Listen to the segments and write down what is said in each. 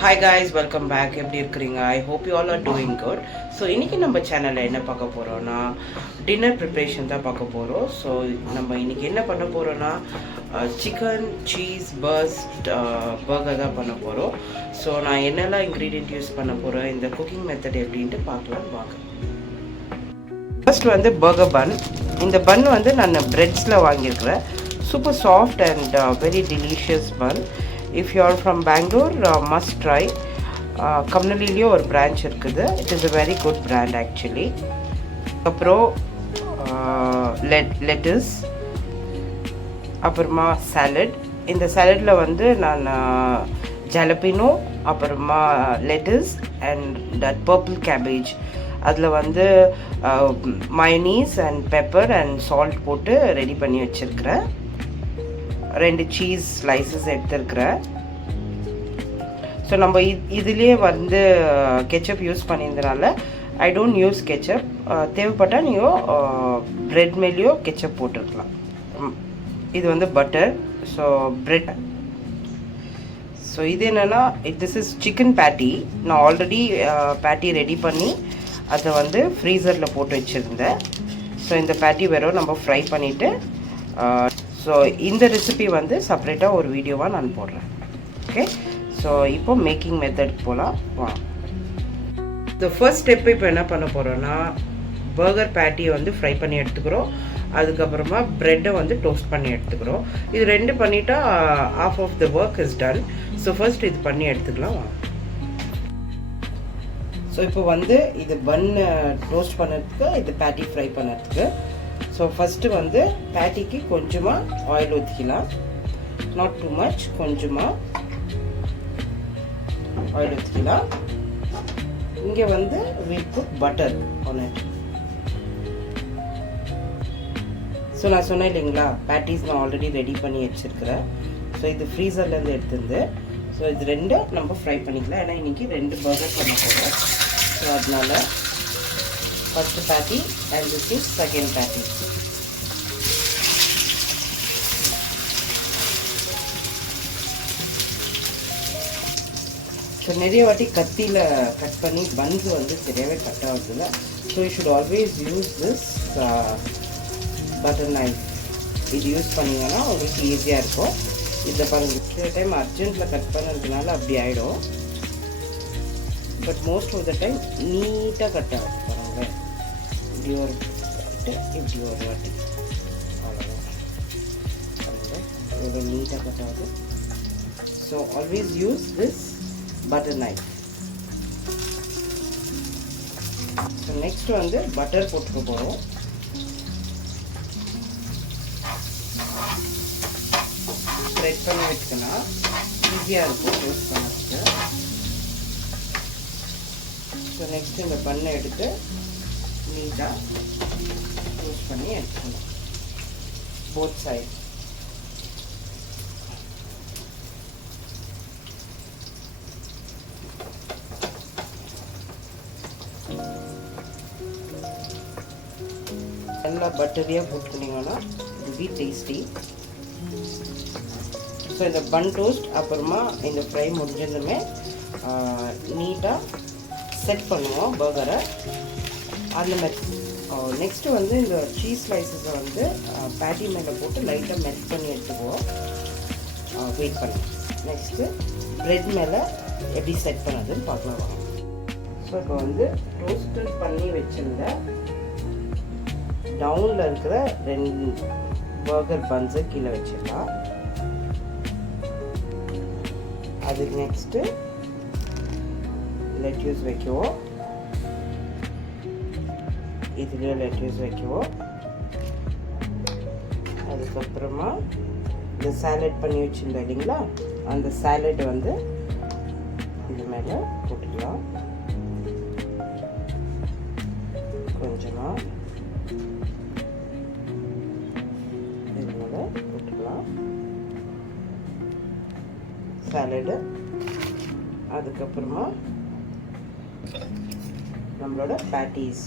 Hi guys, welcome back. எப்படி இருக்கிறீங்க? I hope you all are doing good. So இன்றைக்கி நம்ம சேனலில் என்ன பார்க்க போகிறோன்னா டின்னர் ப்ரிப்ரேஷன் தான் பார்க்க போகிறோம். ஸோ நம்ம இன்றைக்கி என்ன பண்ண போகிறோன்னா சிக்கன் சீஸ் பர்கர் தான் பண்ண போகிறோம். ஸோ நான் என்னெல்லாம் இன்க்ரீடியன்ட் யூஸ் பண்ண போகிறேன், இந்த குக்கிங் மெத்தட் எப்படின்ட்டு பார்க்கலாம் வாங்க. ஃபர்ஸ்ட் வந்து பர்கர் பன். இந்த பன் வந்து நான் பிரெட்ஸில் வாங்கியிருக்கிறேன். Super soft and very delicious bun. If you are from Bangalore, must try. Kamnaliliyo ஒரு branch இருக்குது. It is a very good brand actually. அப்புறம் lettuce, அப்புறமா salad. இந்த சாலடில் வந்து நான் jalapeno, அப்புறமா lettuce and that purple cabbage. அதில் வந்து mayonnaise and pepper and salt போட்டு ரெடி பண்ணி வச்சுருக்கிறேன். 2 சீஸ் ஸ்லைசஸ் எடுத்துருக்கிறேன். ஸோ நம்ம இதுலேயே வந்து கெச்சப் யூஸ் பண்ணியிருந்தனால ஐ டோன்ட் யூஸ் கெச்சப். தேவைப்பட்டால் நீங்கள் ப்ரெட் மேலேயோ கெச்சப் போட்டுருக்கலாம். இது வந்து பட்டர். So bread. ஸோ இது என்னென்னா திஸ் இஸ் சிக்கன் பேட்டி. நான் ஆல்ரெடி பேட்டி ரெடி பண்ணி அதை வந்து ஃப்ரீசரில் போட்டு வச்சுருந்தேன். ஸோ இந்த பேட்டி வெறும் நம்ம ஃப்ரை பண்ணிவிட்டு ஸோ இந்த ரெசிபி வந்து செப்பரேட்டாக ஒரு வீடியோவாக நான் போடுறேன். ஓகே, ஸோ இப்போ மேக்கிங் மெத்தட் போகலாம் வா. த ஃபர்ஸ்ட் ஸ்டெப் இப்போ என்ன பண்ண போகிறோன்னா பர்கர் பேட்டியை வந்து ஃப்ரை பண்ணி எடுத்துக்கிறோம். அதுக்கப்புறமா ப்ரெட்டை வந்து டோஸ்ட் பண்ணி எடுத்துக்கிறோம். இது 2 பண்ணிட்டா half of the work is done. So first இது பண்ணி எடுத்துக்கலாம் வாங்க. ஸோ இப்போ வந்து இது பன் டோஸ்ட் பண்ணுறதுக்கு, இது பேட்டி ஃப்ரை பண்ணுறதுக்கு. ஸோ ஃபஸ்ட்டு வந்து பேட்டிக்கு கொஞ்சமாக ஆயில் ஊற்றிக்கலாம். நாட் டூ மச், கொஞ்சமாக ஆயில் ஊற்றிக்கலாம். இங்கே வந்து will put butter on it. So நான் சொன்னேன் இல்லைங்களா, பேட்டிஸ் நான் ஆல்ரெடி ரெடி பண்ணி வச்சுருக்கிறேன். ஸோ இது ஃப்ரீசர்லேருந்து எடுத்துருந்து. ஸோ இது 2 நம்ம ஃப்ரை பண்ணிக்கலாம். ஏன்னா இன்றைக்கி 2 பர்கர் பண்ண போகிறோம். ஸோ அதனால first patty and this is second patty. So நிறைய வாட்டி கத்தியில் கட் பண்ணி பன்ஸ் வந்து சரியாகவே கட் ஆகுதுல்ல. So you should always use this butter knife. இது யூஸ் பண்ணிங்கன்னா உங்களுக்கு ஈஸியாக இருக்கும். இதை பாருங்கள், சில டைம் அர்ஜென்ட்டில் கட் பண்ணுறதுனால அப்படி ஆகிடும். But most of the time நீட்டாக கட் ஆகும். பாருங்கள், இப்படி ஒரு இப்படி ஒரு வாட்டி அவ்வளோதான், எவ்வளோ நீட்டாக கட் ஆகுது. So always use this butter knife. So next வந்து பட்டர் போட்டுக்க போகிறோம். ஸ்ப்ரெட் பண்ணி வச்சுக்கனா ஈஸியாக இருக்கும் டோஸ்ட் பண்ணுறதுக்கு. ஸோ நெக்ஸ்ட் இந்த பண்ணை எடுத்து நீட்டாக டோஸ்ட் பண்ணி எடுத்துக்கணும் போத் சைட். நல்லா பட்டரியாக போட்டுக்கிட்டிங்கன்னா இது பி டேஸ்டி. ஸோ இந்த பன் டோஸ்ட் அப்புறமா இந்த ஃப்ரை முடிஞ்சதுமே நீட்டாக செட் பண்ணுவோம் பர்கரை. அந்த மாதிரி நெக்ஸ்ட்டு வந்து இந்த சீஸ் ஸ்லைசஸை வந்து பேட்டி மேலே போட்டு லைட்டாக மெல்ட் பண்ணி எடுத்துக்குவோம். வெயிட் பண்ணி நெக்ஸ்ட்டு ப்ரெட் மேலே எப்படி செட் பண்ணதுன்னு பார்க்கலாம். ஸோ இப்போ வந்து டோஸ்டட் பண்ணி வச்சுருந்த டவுனில் இருக்கிற 2 பர்கர் பன்ஸை கீழே வச்சிடலாம். அதுக்கு நெக்ஸ்ட்டு லெட்யூஸ் வைக்குவோம். இதுலேயே லெட்யூஸ் வைக்குவோம். அதுக்கப்புறமா இந்த சாலட் பண்ணி வச்சுருந்தோம் இல்லைங்களா, அந்த சாலட் வந்து இது மேலே போட்டுக்கலாம். கொஞ்சமாக இது மேலே போட்டுக்கலாம் சாலடு. அதுக்கப்புறமா நம்மளோட பேட்டிஸ்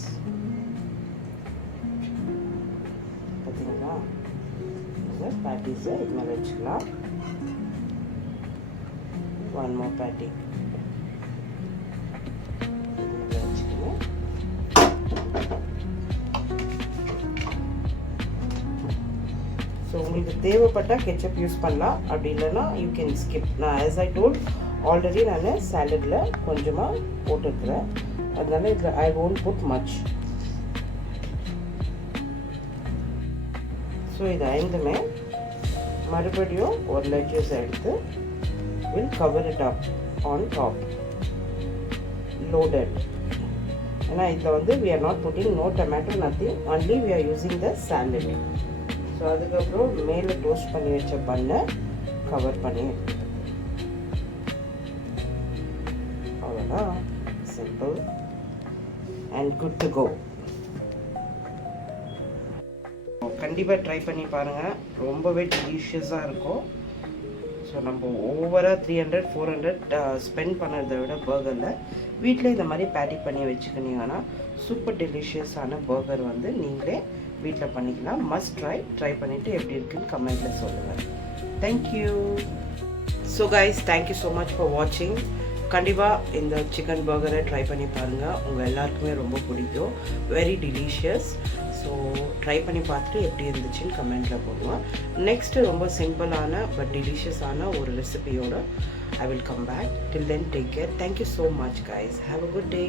பார்த்தீங்களா, பேட்டிஸை இது மேலே வச்சுக்கலாம். one more patty. உங்களுக்கு தேவைப்பட்டால் கெச்சப் யூஸ் பண்ணலாம், அப்படி இல்லைன்னா யூ கேன் ஸ்கிப். நான் ஆஸ் ஐ டோல்ட் ஆல்ரெடி நான் சாலடில் கொஞ்சமாக போட்டுருக்குறேன், அதனால இதில் I won't put much. So இது ஐந்துமே மறுபடியும் ஒரு லெட்யூஸ் எடுத்து will cover it up on top loaded. ஏன்னா இதில் வந்து we are not putting no tomato, nothing, only we are using the salad. So அதுக்கப்புறம் மேலே டோஸ்ட் பண்ணி வச்ச பண்ணை கவர் பண்ணி அவ்வளோதான், simple and good to go. கண்டிப்பாக ட்ரை பண்ணி பாருங்கள், ரொம்பவே டெலிஷியஸாக இருக்கும். ஸோ நம்ம ஓவராக 300-400 ஸ்பெண்ட் பண்ணுறதை விட பர்கரில் வீட்டில் இந்த மாதிரி பேட்டி பண்ணி வச்சுக்கினீங்கன்னா சூப்பர் டெலிஷியஸான பர்கர் வந்து நீங்களே வீட்டில் பண்ணிக்கலாம். மஸ்ட் ட்ரை பண்ணிவிட்டு எப்படி இருக்குன்னு கமெண்ட்டில் சொல்லுங்கள். Thank you. So guys, thank you so much for வாட்சிங். கண்டிப்பாக இந்த சிக்கன் பர்கரை ட்ரை பண்ணி பாருங்கள், உங்கள் எல்லாருக்குமே ரொம்ப பிடிக்கும். Very delicious. ஸோ ட்ரை பண்ணி பார்த்துட்டு எப்படி இருந்துச்சுன்னு கமெண்ட்டில் போடுவேன். நெக்ஸ்ட்டு ரொம்ப சிம்பிளான பட் டெலிஷியஸான ஒரு ரெசிபியோட I will come back. Till then, take care. Thank you so much, guys. Have a good day.